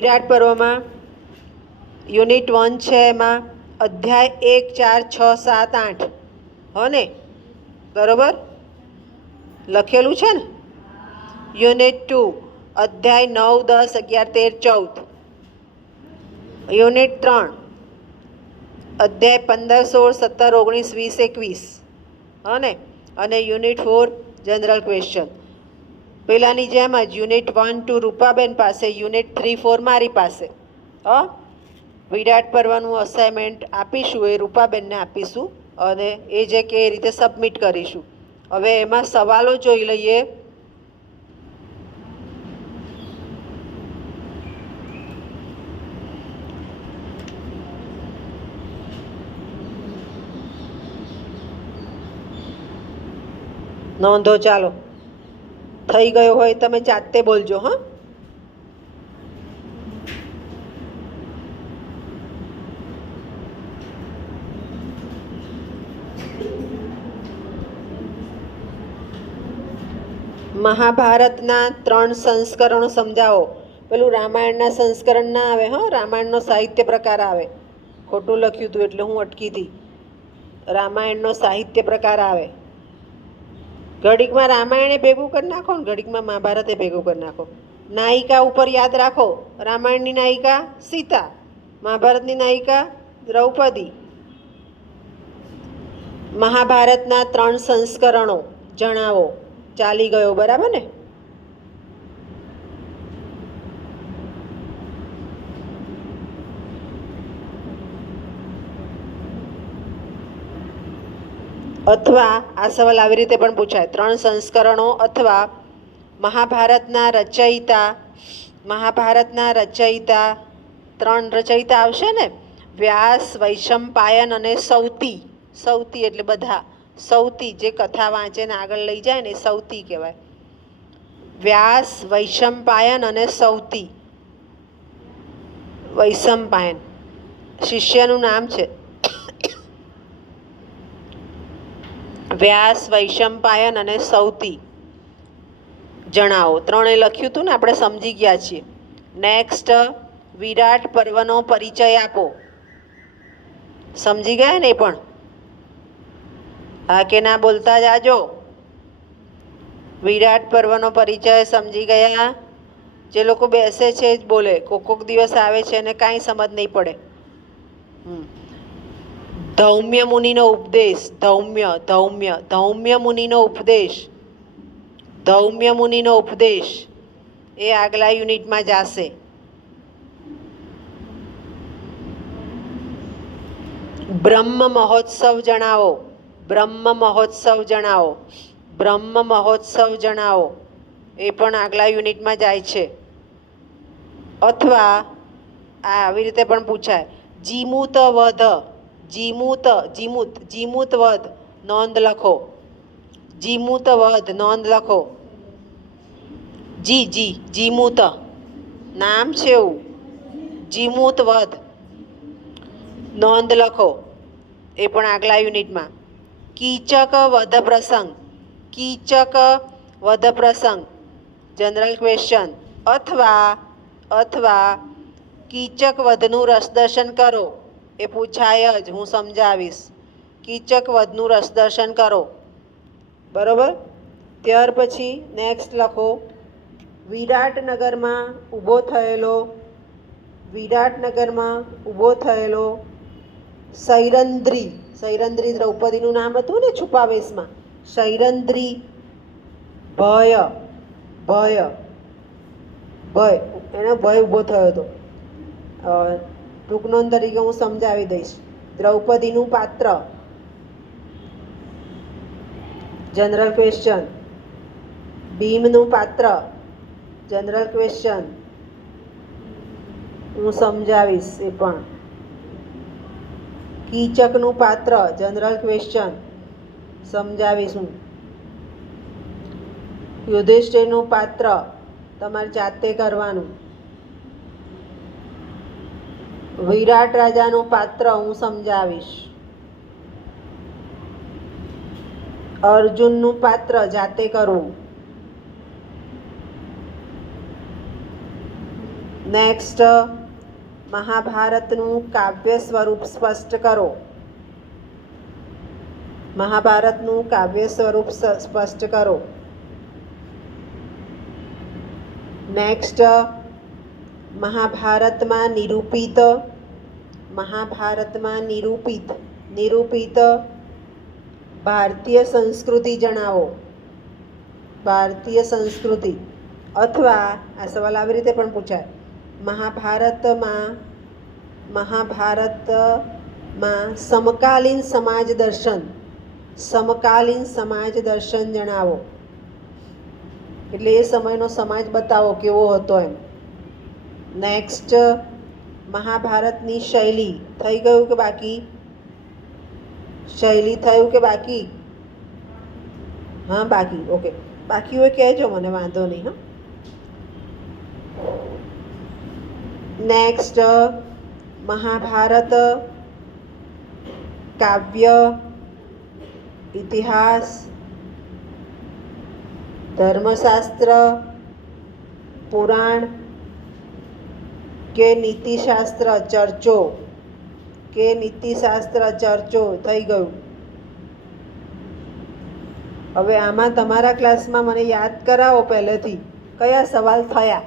વિરાટ પર્વમાં યુનિટ 1 છે, એમાં અધ્યાય 1, 4, 6, 7, 8 હો ને, બરોબર લખેલું છે ને. યુનિટ 2 અધ્યાય 9, 10, 11, 13, 14. યુનિટ 3 અધ્યાય 15, 16, 17, 19, 20, 21 હો ને. અને યુનિટ 4 જનરલ ક્વેશ્ચન. પહેલાંની જેમ જ યુનિટ 1, 2 રૂપાબેન પાસે, યુનિટ 3, 4 મારી પાસે. વિરાટ પર્વનું અસાઇનમેન્ટ આપીશું, એ રૂપાબેનને આપીશું અને એ જે કે એ રીતે સબમિટ કરીશું. હવે એમાં સવાલો જોઈ લઈએ. નોંધો, ચાલો થઈ ગયો હોય તમે જાતે બોલજો. હા, મહાભારતના 3 સંસ્કરણો સમજાવો. પેલું રામાયણના સંસ્કરણ ના આવે. હા, રામાયણનો સાહિત્ય પ્રકાર આવે. ખોટું લખ્યું હતું એટલે હું અટકી હતી. રામાયણનો સાહિત્ય પ્રકાર આવે. ઘડીકમાં રામાયણે ભેગું કરી નાખો ને ઘડીકમાં મહાભારતે ભેગું કરી નાખો. નાયિકા ઉપર યાદ રાખો. રામાયણની નાયિકા સીતા, મહાભારતની નાયિકા દ્રૌપદી. મહાભારતના 3 સંસ્કરણો જણાવો. ચાલી ગયો, બરાબર ને. અથવા આ સવાલ આવી રીતે પણ પૂછાય, 3 સંસ્કરણો અથવા મહાભારતના રચયિતા. મહાભારતના રચયિતા 3 રચયિતા આવશે ને, વ્યાસ, વૈશંપાયન અને સૌતી. સૌતી એટલે બધા. સૌતી જે કથા વાંચે ને આગળ લઈ જાય ને સૌતી કહેવાય. વ્યાસ, વૈશંપાયન અને સૌતી. વૈશંપાયન શિષ્યનું નામ છે. વ્યાસ, વૈશંપાયન અને સૌતી જણાવો. 3 લખ્યું હતું ને, આપણે સમજી ગયા છીએ. નેક્સ્ટ, વિરાટ પર્વનો પરિચય આપો. સમજી ગયા ને એ પણ? હા કે ના બોલતા જાજો. વિરાટ પર્વનો પરિચય સમજી ગયા? જે લોકો બેસે છે જ બોલે. કોક દિવસ આવે છે અને કાંઈ સમજ નહીં પડે. ધૌમ્ય મુનિનો ઉપદેશ. ધૌમ્ય મુનિનો ઉપદેશ. ધૌમ્ય મુનિનો ઉપદેશ એ આગલા યુનિટમાં જશે. બ્રહ્મ મહોત્સવ જણાવો. બ્રહ્મ મહોત્સવ જણાવો. બ્રહ્મ મહોત્સવ જણાવો. એ પણ આગલા યુનિટમાં જાય છે. અથવા આ આવી રીતે પણ પૂછાય, જીમૂત વધ. જીમૂત વધ નોંધ લખો. જીમૂત વધ નોંધ લખો. જીમૂત નામ છે એવું. જીમૂત વધ નોંધ લખો. એ પણ આગલા યુનિટમાં. કીચક વધ પ્રસંગ. કીચક વધ પ્રસંગ જનરલ ક્વેશ્ચન. અથવા કીચક વધનું રસદર્શન કરો. એ પૂછાય જ, હું સમજાવીશ. કીચક વધનું રસદર્શન કરો. બરોબર. ત્યાર પછી નેક્સ્ટ લખો, વિરાટનગરમાં ઊભો થયેલો સૈરંદ્રી દ્રૌપદીનું નામ હતું ને છુપાવેશમાં. સૈરંદ્રી ભય એનો ભય ઊભો થયો હતો. ટૂંક નોંધ તરીકે હું સમજાવી દઈશ. દ્રૌપદીનું પાત્ર જનરલ ક્વેશ્ચન. ભીમનું પાત્ર જનરલ ક્વેશ્ચન. હું સમજાવીશ એ પણ. કીચકનું પાત્ર જનરલ ક્વેશ્ચન સમજાવીશ હું. યુધિષ્ઠિરનું પાત્ર તમારે જાતે કરવાનું. વિરાટ રાજાનું પાત્ર હું સમજાવીશ. અર્જુનનું પાત્ર જાતે કરવું. નેક્સ્ટ, મહાભારતનું કાવ્ય સ્વરૂપ સ્પષ્ટ કરો. મહાભારતનું કાવ્ય સ્વરૂપ સ્પષ્ટ કરો. નેક્સ્ટ, મહાભારતમાં નિરૂપિત ભારતીય સંસ્કૃતિ જણાવો. ભારતીય સંસ્કૃતિ, અથવા આ સવાલ આવી રીતે પણ પૂછાય, મહાભારતમાં સમકાલીન સમાજ દર્શન જણાવો. એટલે એ સમયનો સમાજ બતાવો કેવો હતો એમ. નેક્સ્ટ, મહાભારતની શૈલી થઈ ગયું કે બાકી? શૈલી થયું કે બાકી? હા બાકી. ઓકે, બાકી હોય કહેજો મને, વાંધો નહીં. હા, નેક્સ્ટ, મહાભારત કાવ્ય, ઇતિહાસ, ધર્મશાસ્ત્ર, પુરાણ કે નીતિશાસ્ત્ર ચર્ચો થઈ ગયું. હવે આમાં તમારા ક્લાસમાં મને યાદ કરાવો પહેલેથી કયા સવાલ થયા.